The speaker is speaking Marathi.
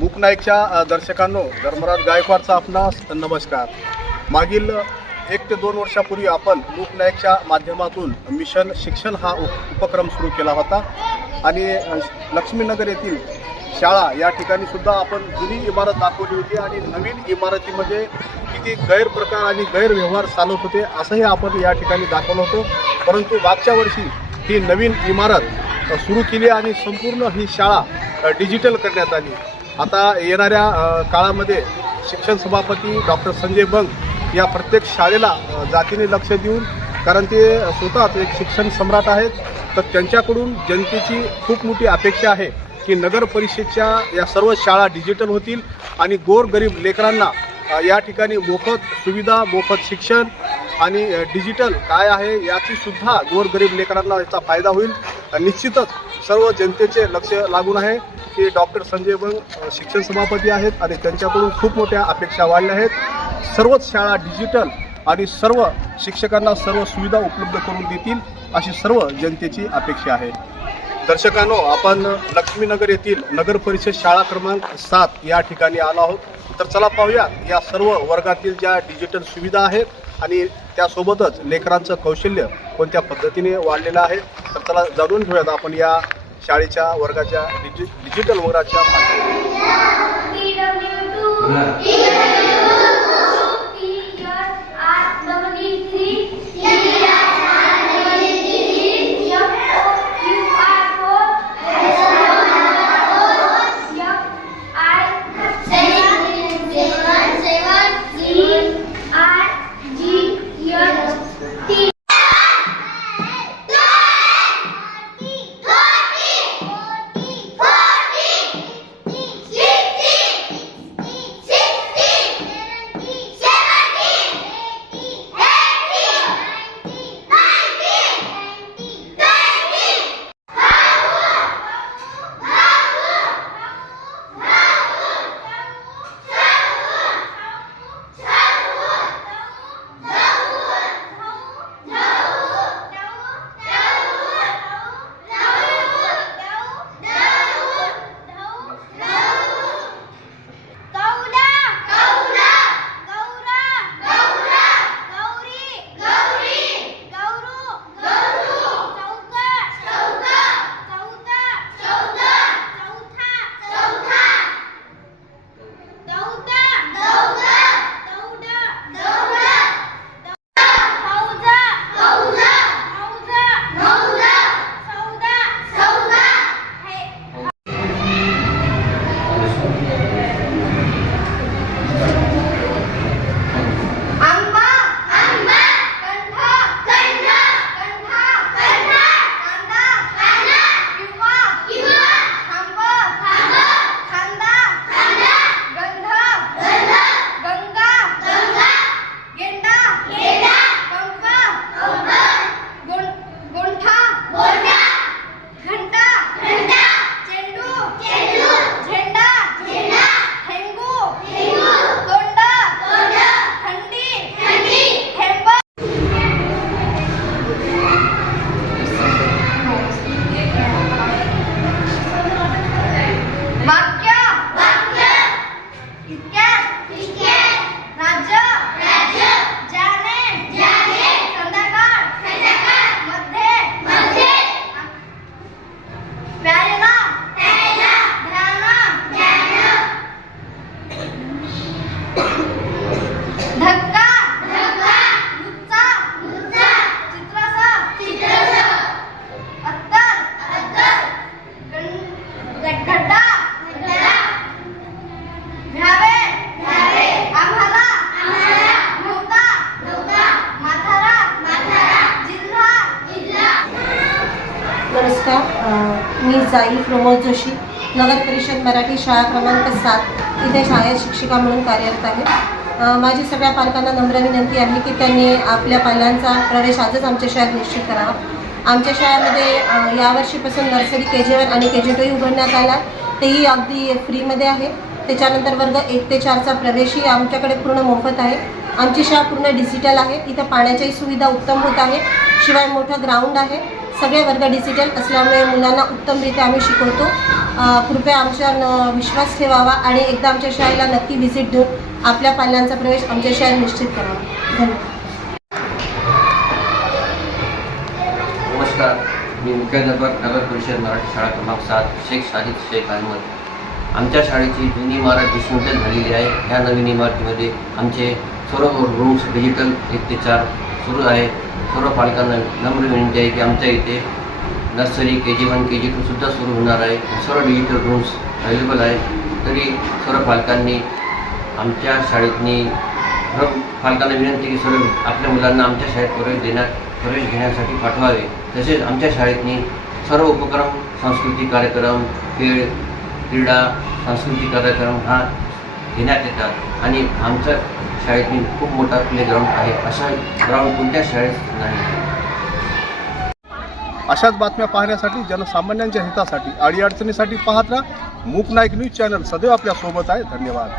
मूकनायकच्या दर्शकांनो, धर्मराज गायकवाडचा आपणास नमस्कार। मागील 1 ते 2 वर्षापूर्वी आपण मूकनायकच्या माध्यमातून मिशन शिक्षण हा उपक्रम सुरू केला होता आणि लक्ष्मीनगर येथील शाळा या ठिकाणी सुद्धा आपण जुनी इमारत दाखवली होती आणि नवीन इमारतीमध्ये किती गैरप्रकार आणि गैरव्यवहार चालत होते असंही आपण या ठिकाणी दाखवलं होतं। परंतु मागच्या वर्षी ही नवीन इमारत सुरू केली आणि संपूर्ण ही शाळा डिजिटल करण्यात आली। आता येणाऱ्या काळामध्ये शिक्षण सभापती डॉक्टर संजय बंग या प्रत्येक शाळेला जातीने लक्ष देऊन, कारण ते स्वतःच एक शिक्षण सम्राट आहेत, तर त्यांच्याकडून जनतेची खूप मोठी अपेक्षा आहे की नगर परिषदेच्या या सर्व शाळा डिजिटल होतील आणि गोरगरीब लेकरांना या ठिकाणी मोफत सुविधा, मोफत शिक्षण आणि डिजिटल काय आहे याची सुद्धा गोरगरीब लेकरांना याचा फायदा होईल। निश्चितच सर्व जनतेचे लक्ष लागून आहे की डॉक्टर संजय बंग शिक्षण सभापती आहेत आणि त्यांच्याकडून खूप मोठ्या अपेक्षा वाढल्या आहेत। सर्वच शाळा डिजिटल आणि सर्व शिक्षकांना सर्व सुविधा उपलब्ध करून देतील अशी सर्व जनतेची अपेक्षा आहे। दर्शकांनो, आपण लक्ष्मीनगर येथील नगर परिषद शाळा क्रमांक 7 या ठिकाणी आलो आहोत। तर चला पाहूया या सर्व वर्गातील ज्या डिजिटल सुविधा आहेत आणि त्यासोबतच लेकरांचं कौशल्य कोणत्या पद्धतीने वाढलेलं आहे। तर चला जाणून घेऊयात आपण या शाळेच्या वर्गाच्या डिजिटल वर्गाच्या मी जाई प्रमोद जोशी, नगर परिषद मराठी शाळा क्रमांक 7 इथे शाळेत शिक्षिका म्हणून कार्यरत आहे। माझी सगळ्या पालकांना नम्र विनंती आहे की त्यांनी आपल्या पाल्यांचा प्रवेश आजच आमच्या शाळेत निश्चित करावा। आमच्या शाळेमध्ये यावर्षीपासून नर्सरी KG1 आणि KG2 उघडण्यात आला, तेही अगदी फ्रीमध्ये आहे। त्याच्यानंतर वर्ग 1 ते 4चा प्रवेशही आमच्याकडे पूर्ण मोफत आहे। आमची शाळा पूर्ण डिजिटल आहे। इथं पाण्याची सुविधा उत्तम होत आहे, शिवाय मोठं ग्राउंड आहे सगळे वर्ग डिजिटल असल्यामुळे मुलांना उत्तमरित्या आम्ही शिकवतो. कृपया आमच्यावर विश्वास ठेवावा आणि एकदा आमच्या शाळेला नक्की व्हिजिट देऊन आपल्या पाल्यांचा प्रवेश आमच्या शाळेत निश्चित करावा. धन्यवाद. नमस्कार, मी मुख्याध्यापक नगर परिषद मराठी शाळा क्रमांक 7 शेख शाहिद शेख अहमद. आमच्या शाळेची जुनी इमारत डिस्मेंटल झालेली आहे. ह्या नवीन इमारतीमध्ये आमचे सर्व रूम्स डिजिटल 1 ते 4 सुरू आहे. सर्व पालकांना नम्र विनंती आहे की आमच्या इथे नर्सरी KG1 KG2 सुद्धा सुरू होणार आहे. सर्व डिजिटल रूम्स अवेलेबल आहे. तरी सर्व पालकांनी आमच्या शाळेतनी पालकांना विनंती की सर्व आपल्या मुलांना आमच्या शाळेत प्रवेश घेण्यासाठी पाठवावे. तसेच आमच्या शाळेतनी सर्व उपक्रम, सांस्कृतिक कार्यक्रम, खेळ, क्रीडा, सांस्कृतिक कार्यक्रम हा घेण्यात येतात आणि आमच्या शाळेतनी खूप मोठा प्लेग्राऊंड आहे. अशा ग्राउंड कोणत्या शाळेत नाही. अशाच बातम्या पाहण्यासाठी, जनसामान्यांच्या हितासाठी, अडीअडचणीसाठी पाहत राहा. मूक नाईक न्यूज चॅनल सदैव आपल्या सोबत आहे. धन्यवाद.